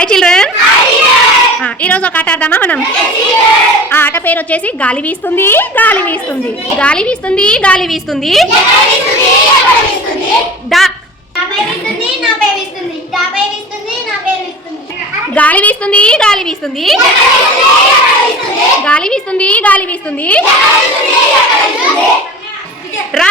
Hi children. ఈరోజు ఒక ఆట ఆడదామా మనం? ఆ ఆట పేరు వచ్చేసి గాలి వీస్తుంది గాలి వీస్తుంది గాలి వీస్తుంది గాలి వీస్తుంది గాలి వీస్తుంది గాలి వీస్తుంది గాలి వీస్తుంది గాలి వీస్తుంది రా.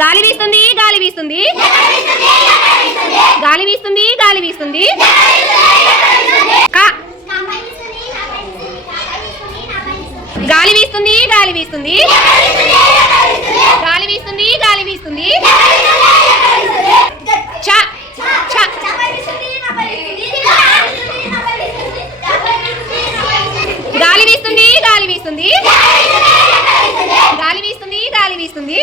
గాలి వీస్తుంది గాలి వీస్తుంది గాలి వీస్తుంది గాలి వీస్తుంది కా. గాలి వీస్తుంది గాలి వీస్తుంది గాలి వీస్తుంది గాలి వీస్తుంది చ చ. గాలి వీస్తుంది గాలి వీస్తుంది గాలి వీస్తుంది గాలి వీస్తుంది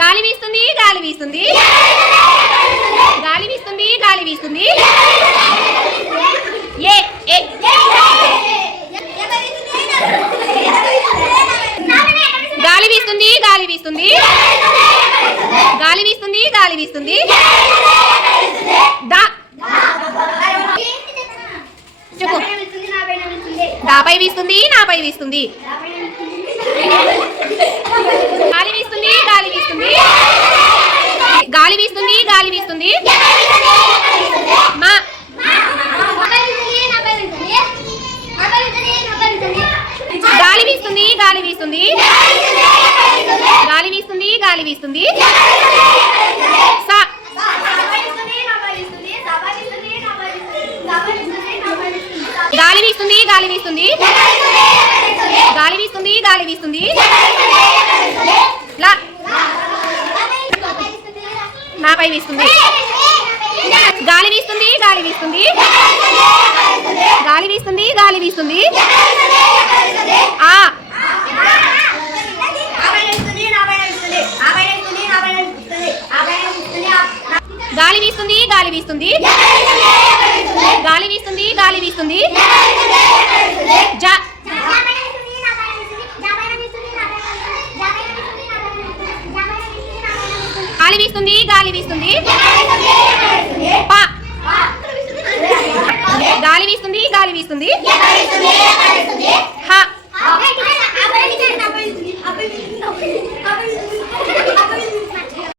గాలి వీస్తుంది గాలి వీస్తుంది గాలి వీస్తుంది గాలి వీస్తుంది ఏ ఏ. గాలి వీస్తుంది గాలి వీస్తుంది గాలి వీస్తుంది గాలి వీస్తుంది దా. చెప్పు. దాపై వీస్తుంది నాపై వీస్తుంది గాలి వీస్తుంది గాలి వీస్తుంది గాలి వీస్తుంది గాలి వీస్తుంది మా. గాలి వీస్తుంది గాలి వీస్తుంది గాలి వీస్తుంది గాలి వీస్తుంది సా. గాలి వీస్తుంది గాలి వీస్తుంది గాలి వీస్తుంది గాలి వీస్తుంది లా. నాపై వీస్తుంది గాలి వీస్తుంది గాలి వీస్తుంది గాలి వీస్తుంది గాలి వీస్తుంది ఆ. గాలి వీస్తుంది గాలి వీస్తుంది గాలి వీస్తుంది గాలి వీస్తుంది జ. గాలి వీస్తుంది గాలి వీస్తుంది పా. గాలి వీస్తుంది గాలి వీస్తుంది హ.